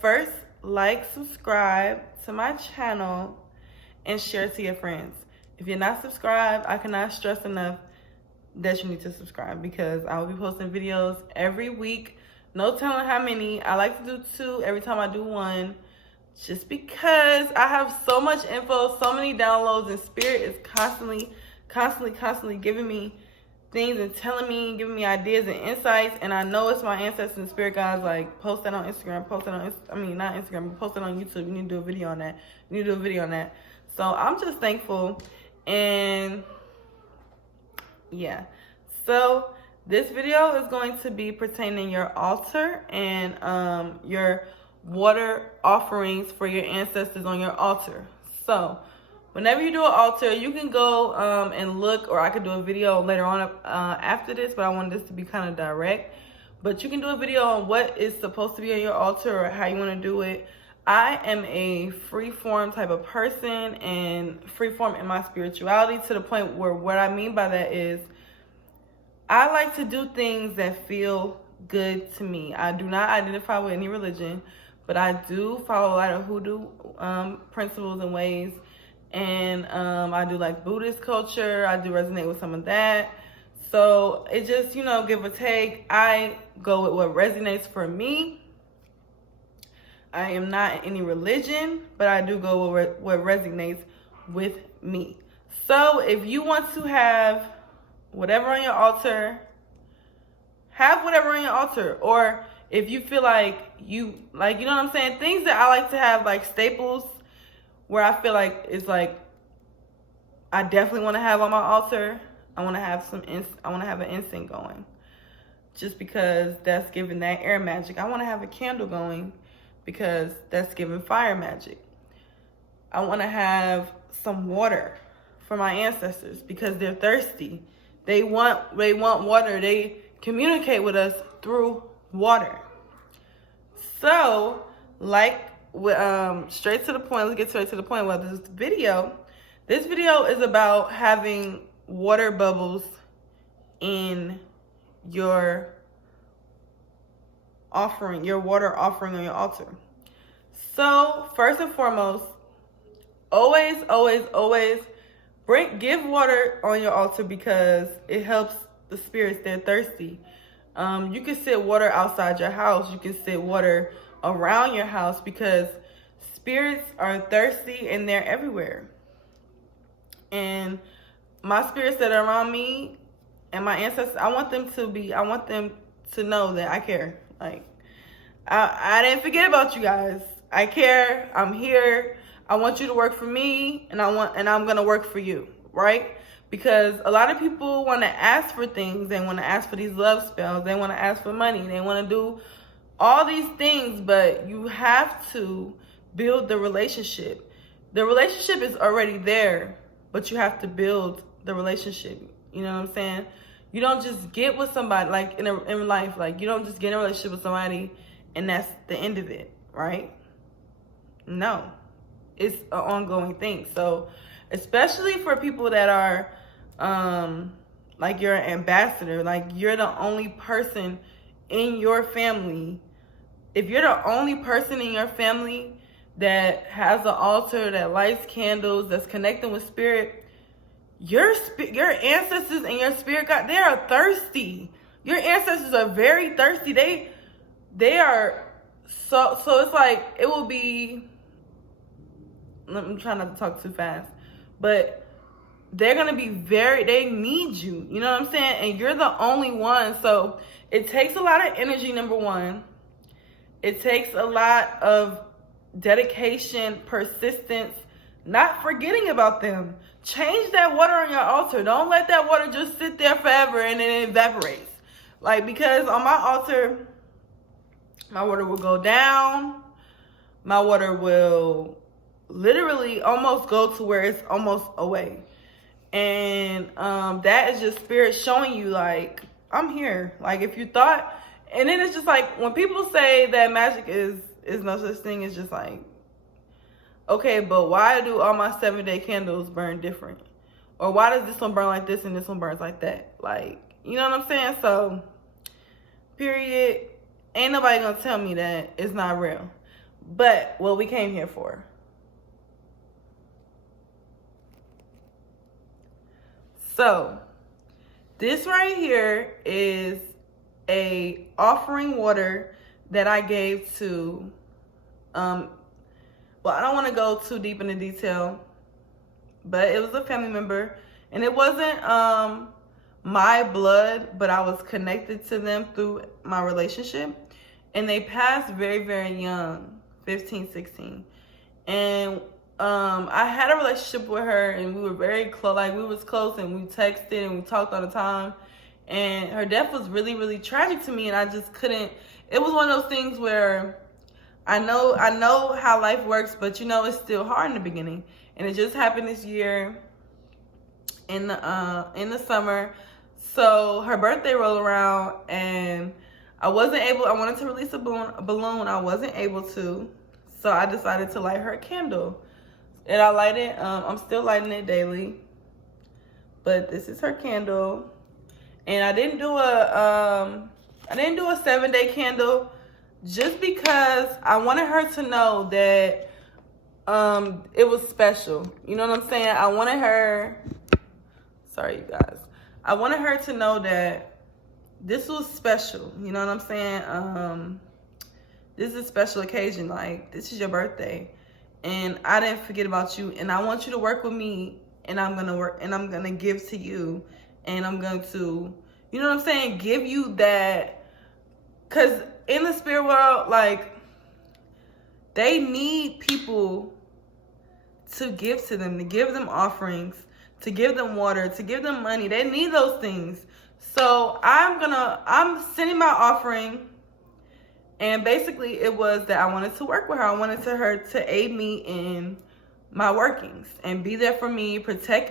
first, like, subscribe to my channel, and share to your friends. If you're not subscribed, I cannot stress enough that you need to subscribe, because I will be posting videos every week. No telling how many. I like to do 2 every time I do 1, just because I have so much info, so many downloads, and Spirit is constantly giving me things and telling me, giving me ideas and insights. And I know it's my ancestors and spirit guides, like, post that on Instagram, post it on, not Instagram, but post it on YouTube. You need to do a video on that. You need to do a video on that. So I'm just thankful. And yeah, so this video is going to be pertaining your altar and your water offerings for your ancestors on your altar. So whenever you do an altar, you can go and look, or I could do a video later on after this, but I wanted this to be kind of direct. But you can do a video on what is supposed to be on your altar or how you want to do it. I am a free-form type of person, and free-form in my spirituality, to the point where what I mean by that is I like to do things that feel good to me. I do not identify with any religion, but I do follow a lot of hoodoo principles and ways. And I do like Buddhist culture. I do resonate with some of that. So it just, you know, give or take. I go with what resonates for me. I am not in any religion, but I do go with what resonates with me. So if you want to have whatever on your altar, have whatever on your altar. Or if you feel like you know what I'm saying? Things that I like to have, like staples, where I feel like it's like I definitely want to have on my altar. I want to have an incense going, just because that's giving that air magic. I want to have a candle going because that's giving fire magic. I want to have some water for my ancestors because they're thirsty. They want water. They communicate with us through water. So, like, straight to the point. Let's get straight to the point. Well, this video is about having water bubbles in your offering, your water offering on your altar. So first and foremost, always give water on your altar, because it helps the spirits. They're thirsty. You can sit water outside your house. You can sit water around your house, because spirits are thirsty and they're everywhere. And my spirits that are around me and my ancestors, I want them to know that I care. Like, I didn't forget about you guys. I care. I'm here. I want you to work for me, and I'm gonna work for you, right? Because a lot of people want to ask for things. They want to ask for these love spells. They want to ask for money. They want to do all these things, but you have to build the relationship. The relationship is already there, but you have to build the relationship. You know what I'm saying? You don't just get with somebody, like in life, like you don't just get in a relationship with somebody and that's the end of it, right? No, it's an ongoing thing. So especially for people that are like you're an ambassador, like you're the only person in your family. If you're the only person in your family that has an altar, that lights candles, that's connecting with spirit, your ancestors and your spirit God, they are thirsty. Your ancestors are very thirsty. They are so it's like, it will be, I'm trying not to talk too fast, but they're going to be they need you. You know what I'm saying? And you're the only one. So it takes a lot of energy, number one. It takes a lot of dedication, persistence, not forgetting about them. Change that water on your altar. Don't let that water just sit there forever and then it evaporates. Like, because on my altar, my water will go down. My water will literally almost go to where it's almost away. And that is just spirit showing you, like, I'm here. Like, if you thought, and then it's just like, when people say that magic is no such thing, it's just like, okay, but why do all my 7-day candles burn different? Or why does this one burn like this and this one burns like that? Like, you know what I'm saying? So, period. Ain't nobody gonna tell me that it's not real. But what we came here for. So, this right here is a offering water that I gave to, well, I don't want to go too deep into detail, but it was a family member, and it wasn't my blood, but I was connected to them through my relationship, and they passed very, very young, 15, 16, and I had a relationship with her, and we were very close. Like, we was close, and we texted and we talked all the time. And her death was really, really tragic to me, and I just couldn't. It was one of those things where I know how life works, but it's still hard in the beginning. And it just happened this year in the summer. So her birthday rolled around, and I wasn't able. I wanted to release a balloon. I wasn't able to, so I decided to light her a candle. And I light it. I'm still lighting it daily. But this is her candle. And I didn't do a 7-day candle just because I wanted her to know that it was special. You know what I'm saying? I wanted her, sorry you guys. I wanted her to know that this was special. You know what I'm saying? This is a special occasion. Like, this is your birthday. And I didn't forget about you, and I want you to work with me, and I'm gonna give to you, and I'm going to, you know what I'm saying, give you that, because in the spirit world, like, they need people to give to them, to give them offerings, to give them water, to give them money. They need those things. So I'm sending my offering. And basically, it was that I wanted to work with her. I wanted her to aid me in my workings and be there for me, protect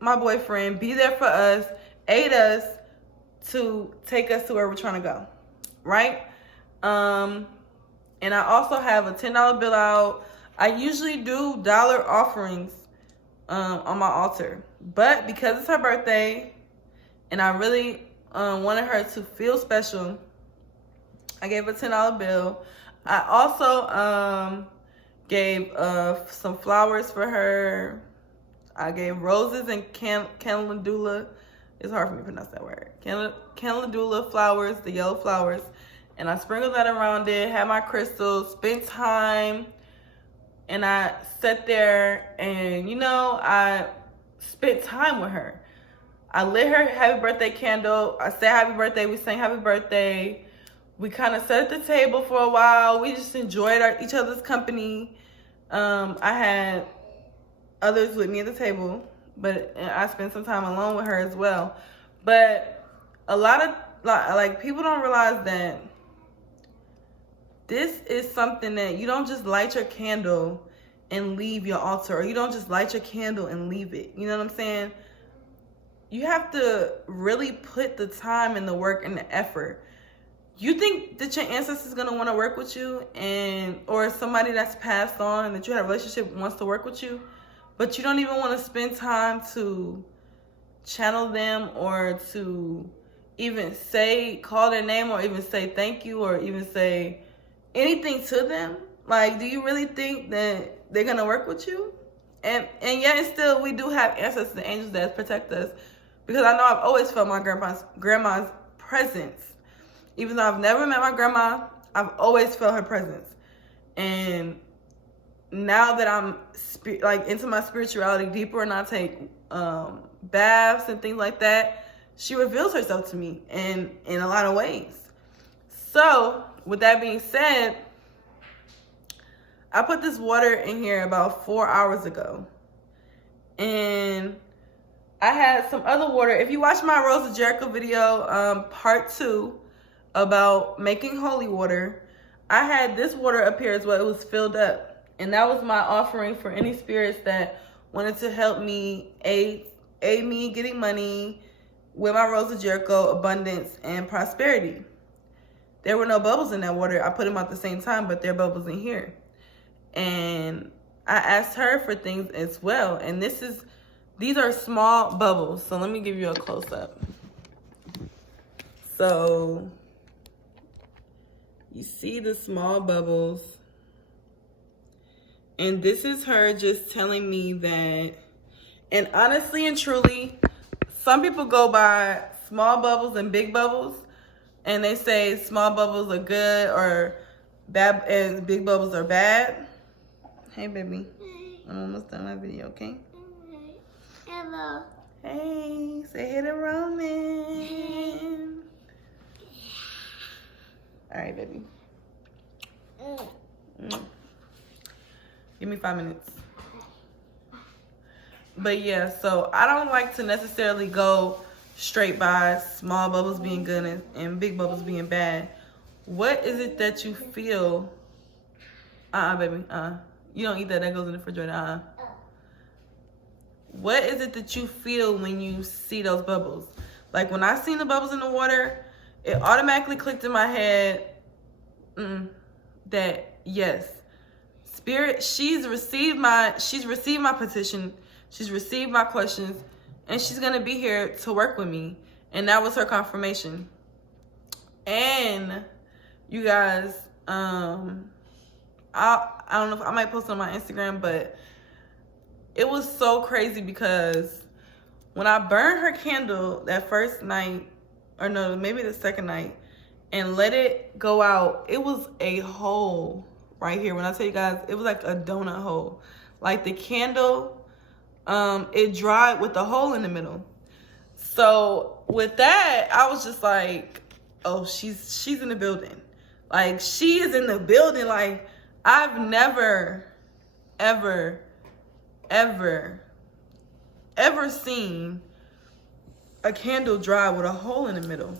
my boyfriend, be there for us, aid us to take us to where we're trying to go, right? And I also have a $10 bill out. I usually do dollar offerings on my altar, but because it's her birthday and I really wanted her to feel special, I gave a $10 bill. I also gave some flowers for her. I gave roses and calendula. It's hard for me to pronounce that word. Calendula flowers, the yellow flowers. And I sprinkled that around it, had my crystals, spent time. And I sat there and, I spent time with her. I lit her happy birthday candle. I said happy birthday. We sang happy birthday. We kind of sat at the table for a while. We just enjoyed each other's company. I had others with me at the table, but I spent some time alone with her as well. But a lot of, like, people don't realize that this is something that you don't just light your candle and leave your altar, or you don't just light your candle and leave it. You know what I'm saying? You have to really put the time and the work and the effort. You think that your ancestors going to want to work with you, or somebody that's passed on that you had a relationship wants to work with you, but you don't even want to spend time to channel them, or to even call their name, or even say thank you, or even say anything to them. Like, do you really think that they're going to work with you? And yet still, we do have ancestors and angels that protect us, because I know I've always felt my grandma's presence. Even though I've never met my grandma, I've always felt her presence. And now that I'm into my spirituality deeper, and I take baths and things like that, she reveals herself to me in a lot of ways. So with that being said, I put this water in here about 4 hours ago. And I had some other water. If you watch my Rose of Jericho video, part 2, about making holy water, I had this water up here as well. It was filled up, and that was my offering for any spirits that wanted to help me, aid me getting money with my Rose of Jericho, abundance and prosperity. There were no bubbles in that water. I put them out at the same time, but there are bubbles in here. And I asked her for things as well, and these are small bubbles. So let me give you a close up. So You see the small bubbles. And this is her just telling me that, and honestly and truly, some people go by small bubbles and big bubbles, and they say small bubbles are good or bad and big bubbles are bad. Hey, baby. I'm almost done my video, okay? Hello. Hey, say hey to Roman. All right, baby. Give me 5 minutes. But yeah, so I don't like to necessarily go straight by small bubbles being good and big bubbles being bad. What is it that you feel? Baby. You don't eat that. That goes in the refrigerator. What is it that you feel when you see those bubbles? Like when I seen the bubbles in the water, it automatically clicked in my head that yes, Spirit, she's received my petition, she's received my questions, and she's gonna be here to work with me. And that was her confirmation. And you guys, I don't know if I might post it on my Instagram, but it was so crazy because when I burned her candle that first night, or no, maybe the second night, and let it go out, it was a hole right here. When I tell you guys, it was like a donut hole. Like the candle, it dried with a hole in the middle. So with that, I was just like, oh, she's in the building. Like she is in the building. Like I've never, ever seen a candle dry with a hole in the middle.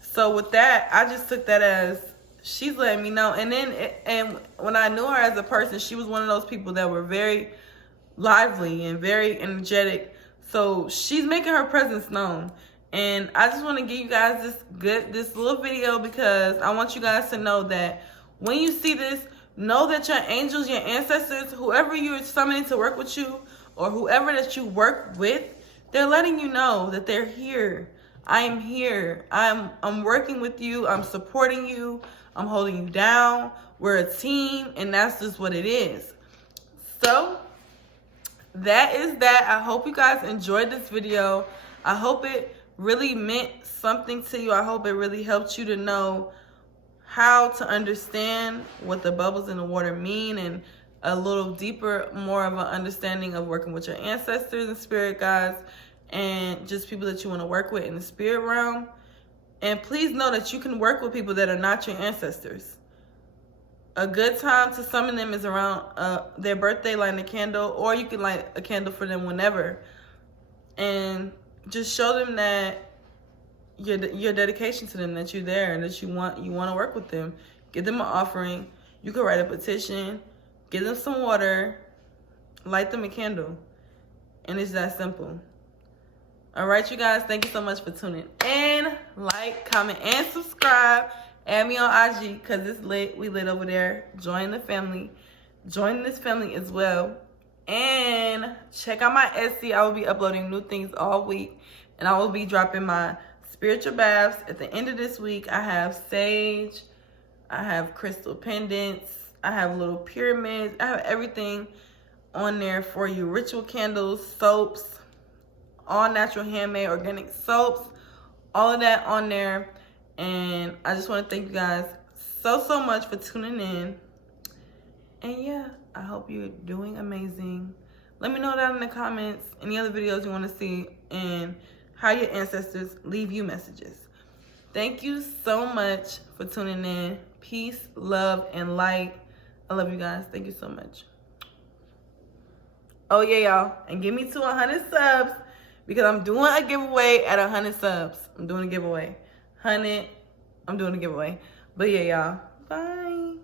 So with that, I just took that as she's letting me know. And then, and when I knew her as a person, she was one of those people that were very lively and very energetic. So she's making her presence known. And I just want to give you guys this little video because I want you guys to know that when you see this, know that your angels, your ancestors, whoever you're summoning to work with you, or whoever that you work with, they're letting you know that they're here. I am here. I'm working with you. I'm supporting you. I'm holding you down. We're a team, and that's just what it is. So that is that. I hope you guys enjoyed this video. I hope it really meant something to you. I hope it really helped you to know how to understand what the bubbles in the water mean, and a little deeper, more of an understanding of working with your ancestors and spirit guides and just people that you want to work with in the spirit realm. And please know that you can work with people that are not your ancestors. A good time to summon them is around their birthday, lighting a candle, or you can light a candle for them whenever. And just show them that your dedication to them, that you're there and that you want to work with them. Give them an offering. You can write a petition, give them some water, light them a candle. And it's that simple. All right, you guys, thank you so much for tuning in. Like, comment, and subscribe. Add me on IG because it's lit. We lit over there. Join the family. Join this family as well. And check out my Etsy. I will be uploading new things all week. And I will be dropping my spiritual baths at the end of this week. I have sage. I have crystal pendants. I have little pyramids. I have everything on there for you. Ritual candles, soaps, all natural handmade organic soaps, all of that on there. And I just want to thank you guys so much for tuning in. And yeah, I hope you're doing amazing. Let me know down in the comments any other videos you want to see and how your ancestors leave you messages. Thank you so much for tuning in. Peace, love, and light. I love you guys. Thank you so much. Oh yeah, y'all, and get me to 100 subs because I'm doing a giveaway at 100 subs. I'm doing a giveaway. 100, I'm doing a giveaway. But yeah, y'all, bye.